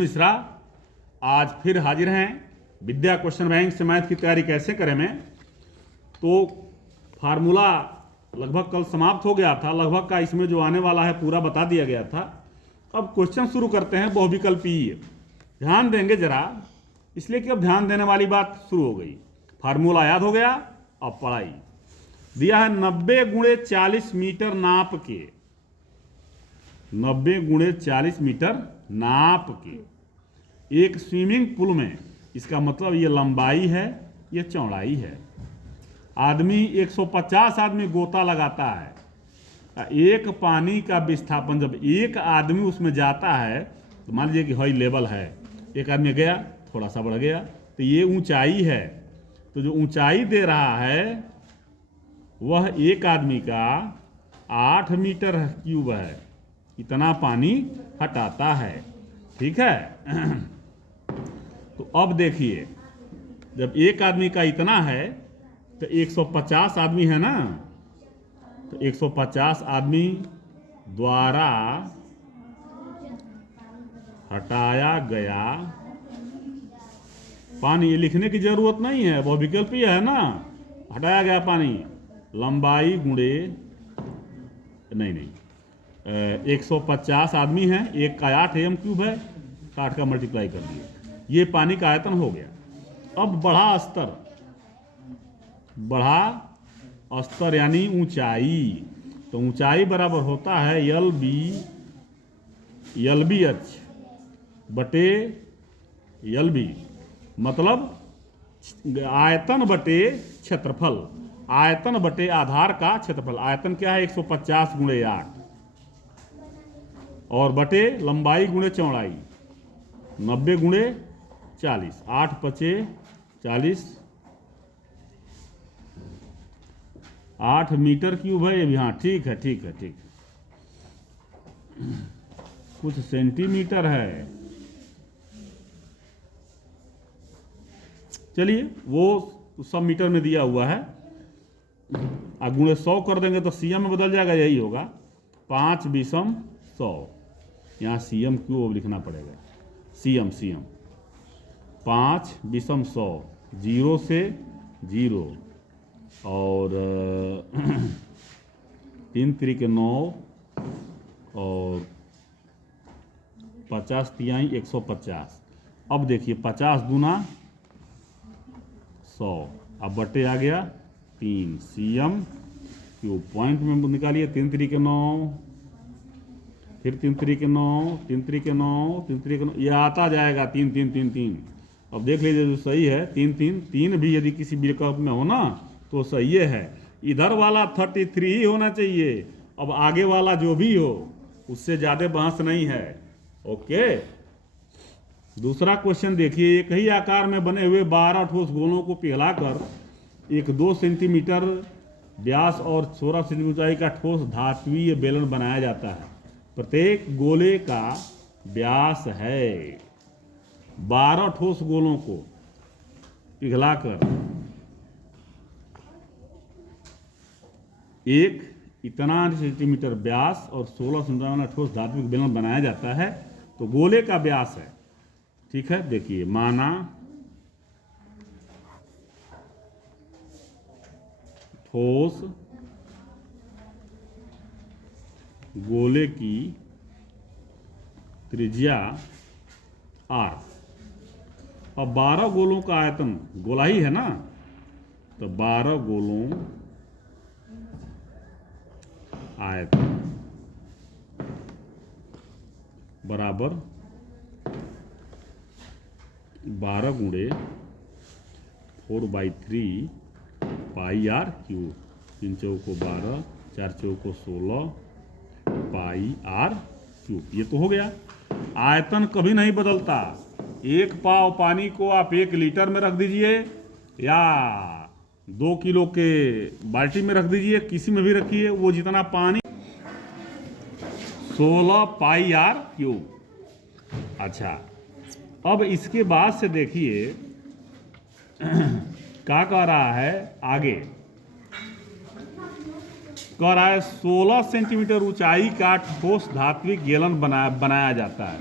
मिश्रा आज फिर हाजिर हैं विद्या क्वेश्चन बैंक से। मैथ की तैयारी कैसे करें में, तो फार्मूला लगभग कल समाप्त हो गया था, लगभग का इसमें जो आने वाला है पूरा बता दिया गया था। अब क्वेश्चन शुरू करते हैं बहुविकल्पीय। ध्यान देंगे जरा, इसलिए कि अब ध्यान देने वाली बात शुरू हो गई। फार्मूला याद हो गया, अब पढ़ाई। दिया है 90 गुणे 40 मीटर नाप के, 90 गुणे 40 मीटर नाप के एक स्विमिंग पूल में, इसका मतलब ये लंबाई है, ये चौड़ाई है। आदमी 150 आदमी गोता लगाता है। एक पानी का विस्थापन, जब एक आदमी उसमें जाता है तो मान लीजिए कि हाई लेवल है, एक आदमी गया थोड़ा सा बढ़ गया, तो ये ऊंचाई है। तो जो ऊंचाई दे रहा है वह एक आदमी का 8 मीटर क्यूब है, इतना पानी हटाता है। ठीक है। तो अब देखिए, जब एक आदमी का इतना है तो 150 आदमी है ना, तो 150 आदमी द्वारा हटाया गया पानी, ये लिखने की जरूरत नहीं है, वो विकल्पीय है ना। हटाया गया पानी लंबाई गुणे, नहीं 150 आदमी हैं, एक का 8 एम क्यूब है, 60 का मल्टीप्लाई कर दिए, ये पानी का आयतन हो गया। अब बढ़ा स्तर, बढ़ा स्तर यानी ऊंचाई, तो ऊंचाई बराबर होता है एल बी एच बटे एल बी, मतलब आयतन बटे क्षेत्रफल, आयतन बटे आधार का क्षेत्रफल। आयतन क्या है 150 गुणे 8 और बटे लंबाई गुणे चौड़ाई 90 गुणे 40, 8 पचे 40, 8 मीटर क्यूब है ये भी। हाँ ठीक है ठीक है ठीक है, कुछ सेंटीमीटर है, चलिए वो सब मीटर में दिया हुआ है। गुणे 100 कर देंगे तो सीएम में बदल जाएगा, यही होगा 5 विषम 100, यहाँ सीएम क्यों लिखना पड़ेगा, सीएम 5 विषम 100, 0 से 0 और 3 त्रिक 9 और 50 तिहाई 150। अब देखिए 50 दूना 100, अब बटे आ गया 3, सीएम क्यूब पॉइंट में निकालिए, 3 त्रिक 9, फिर 3 त्रिक 9, 3 त्रिक 9, 3 त्रिक 9, यह आता जाएगा 3 3 3 3। अब देख लीजिए जो सही है 3 3 3 भी यदि किसी विकल्प में हो ना तो सही है। इधर वाला 33 ही होना चाहिए, अब आगे वाला जो भी हो उससे ज्यादा बहस नहीं है। ओके, दूसरा क्वेश्चन देखिए। एक ही आकार में बने हुए 12 ठोस गोलों को पिघलाकर एक 2 सेंटीमीटर व्यास और 16 सेंटीमीटर ऊंचाई का ठोस धात्वीय बेलन बनाया जाता है। प्रत्येक गोले का व्यास है, 12 ठोस गोलों को पिघलाकर एक इतना सेंटीमीटर व्यास और 16 सेंटीमीटर ठोस धात्विक बेलन बनाया जाता है। तो गोले का व्यास है, ठीक है। देखिए माना ठोस गोले की त्रिज्या r, अब 12 गोलों का आयतन, गोला ही है ना, तो 12 गोलों आयतन बराबर 12 गुणे 4/3 पाई आर क्यूब, 3 चौको 12, 4 चौको 16 पाई आर क्यूब। ये तो हो गया। आयतन कभी नहीं बदलता, एक पाव पानी को आप 1 लीटर में रख दीजिए या 2 किलो के बाल्टी में रख दीजिए, किसी में भी रखिए, वो जितना पानी 16 पाई आर क्यूब। अच्छा, अब इसके बाद से देखिए क्या कह रहा है आगे, कह रहा है 16 सेंटीमीटर ऊंचाई का ठोस धात्विक बेलन बनाया जाता है।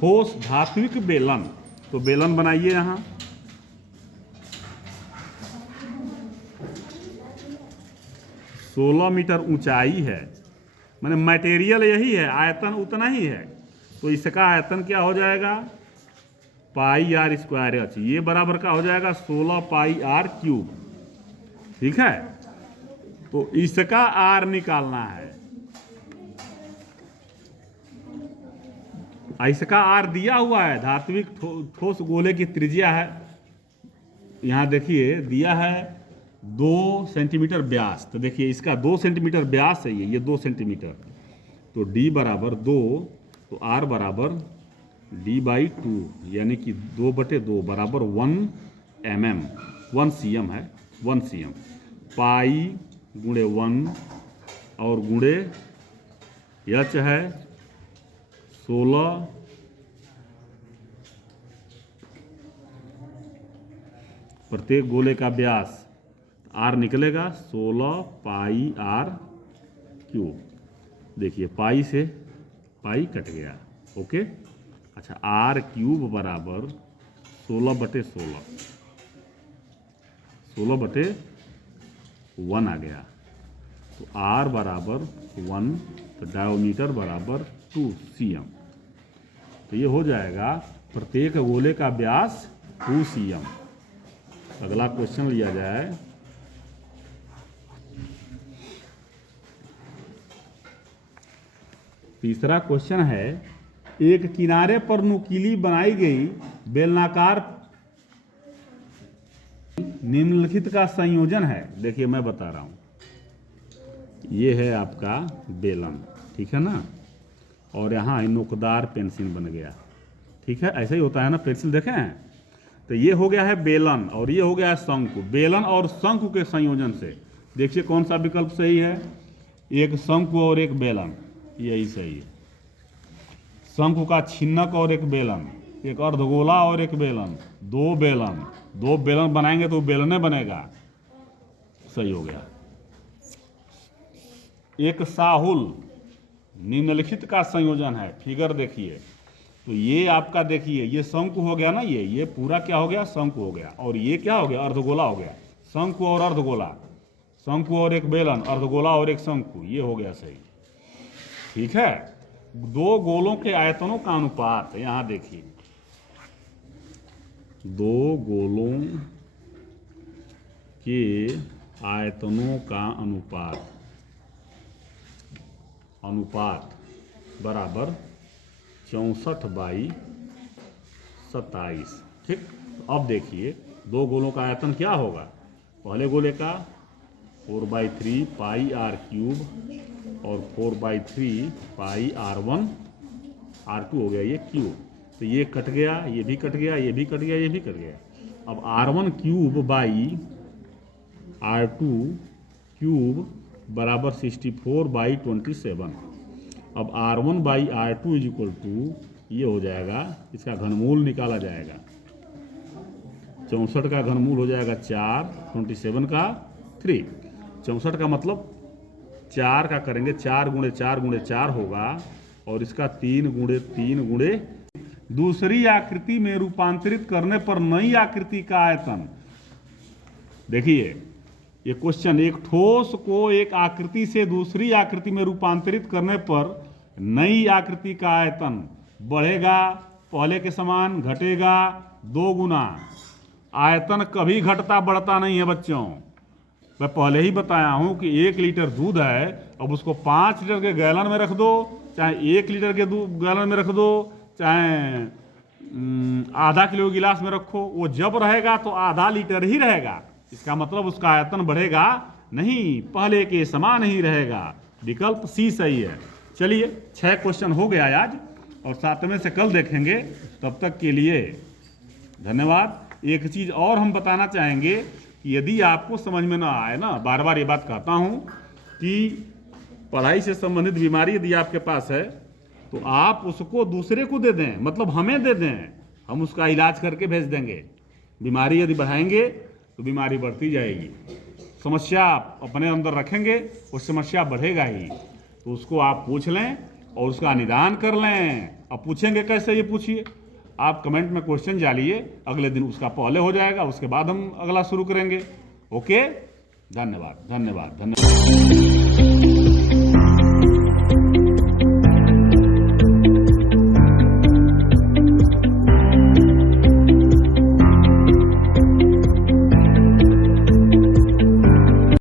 ठोस धात्विक बेलन। तो बेलन बनाइए यहां। सोलह मीटर ऊंचाई है, माने मटेरियल यही है, आयतन उतना ही है। तो इसका आयतन क्या हो जाएगा, पाई आर स्क्वायर एच। ये बराबर का हो जाएगा 16 पाई आर क्यूब। ठीक है, तो इसका आर निकालना है। इसका आर दिया हुआ है, धात्विक ठोस गोले की त्रिज्या है, यहां देखिए दिया है 2 सेंटीमीटर व्यास। तो देखिए इसका 2 सेंटीमीटर व्यास है, ये 2 सेंटीमीटर। तो d बराबर 2, तो r बराबर d/2, यानी कि 2/2 बराबर 1 mm, 1 cm है, 1 cm। पाई गुणे 1 और गुणे एच है 16, प्रत्येक गोले का व्यास आर निकलेगा 16 पाई आर क्यूब। देखिए पाई से पाई कट गया, ओके। अच्छा, आर क्यूब बराबर 16/16, 16/1 आ गया। तो आर बराबर 1, तो डायोमीटर बराबर 2 cm। तो ये हो जाएगा प्रत्येक गोले का व्यास 2 cm। अगला क्वेश्चन लिया जाए। तीसरा क्वेश्चन है, एक किनारे पर नुकीली बनाई गई बेलनाकार निम्नलिखित का संयोजन है। देखिए मैं बता रहा हूं, ये है आपका बेलन, ठीक है ना, और यहाँ नोकदार पेंसिल बन गया। ठीक है, ऐसे ही होता है ना, पेंसिल देखे हैं। तो ये हो गया है बेलन और ये हो गया है शंकु। बेलन और शंकु के संयोजन से देखिए कौन सा विकल्प सही है। एक शंकु और एक बेलन, यही सही है। शंकु का छिन्नक और एक बेलन, एक अर्धगोला और एक बेलन, दो बेलन बनाएंगे तो बेलने बनेगा, सही हो गया। एक साहुल निम्नलिखित का संयोजन है, फिगर देखिए। तो ये आपका देखिए, ये शंकु हो गया ना, ये पूरा क्या हो गया, शंकु हो गया। और ये क्या हो गया, अर्धगोला हो गया। शंकु और अर्धगोला, शंकु और एक बेलन, अर्धगोला और एक शंकु, ये हो गया सही। ठीक है, दो गोलों के आयतनों का अनुपात यहां देखिए, दो गोलों के आयतनों का अनुपात बराबर 64/27। ठीक, अब देखिए दो गोलों का आयतन क्या होगा। पहले गोले का 4/3 पाई आर क्यूब और 4/3 पाई R1 R2 हो गया, ये क्यूब। तो ये कट गया, ये भी कट गया, ये भी कट गया, ये भी कट गया। अब R1 cube by R2 cube बराबर 64/27। अब R1 by R2 is equal to, ये हो जाएगा, इसका घनमूल निकाला जाएगा। 64 का घनमूल हो जाएगा 4, 27 का 3। 64 का मतलब 4 का करेंगे, 4 गुणे 4 गुणे 4 होगा, और इसका 3 गुणे 3 गुणे। दूसरी आकृति में रूपांतरित करने पर नई आकृति का आयतन। देखिए ये क्वेश्चन, एक ठोस को एक आकृति से दूसरी आकृति में रूपांतरित करने पर नई आकृति का आयतन बढ़ेगा, पहले के समान, घटेगा 2 गुना। आयतन कभी घटता बढ़ता नहीं है बच्चों। मैं पहले ही बताया हूं कि 1 लीटर दूध है, अब उसको 5 लीटर के गैलन में रख दो, चाहे 1 लीटर के गैलन में रख दो, चाहे आधा किलो गिलास में रखो, वो जब रहेगा तो आधा लीटर ही रहेगा। इसका मतलब उसका आयतन बढ़ेगा नहीं, पहले के समान ही रहेगा। विकल्प सी सही है। चलिए 6 क्वेश्चन हो गया आज, और 7वें से कल देखेंगे। तब तक के लिए धन्यवाद। एक चीज और हम बताना चाहेंगे कि यदि आपको समझ में ना आए ना, बार बार ये बात कहता हूं कि पढ़ाई से संबंधित बीमारी यदि आपके पास है तो आप उसको दूसरे को दे दें, मतलब हमें दे दें, हम उसका इलाज करके भेज देंगे। बीमारी यदि बढ़ाएंगे तो बीमारी बढ़ती जाएगी। समस्या अपने अंदर रखेंगे, वो समस्या बढ़ेगा ही। तो उसको आप पूछ लें और उसका निदान कर लें। अब पूछेंगे कैसे, ये पूछिए आप कमेंट में क्वेश्चन डालिए, अगले दिन उसका पहले हो जाएगा, उसके बाद हम अगला शुरू करेंगे। ओके, धन्यवाद धन्यवाद धन्यवाद।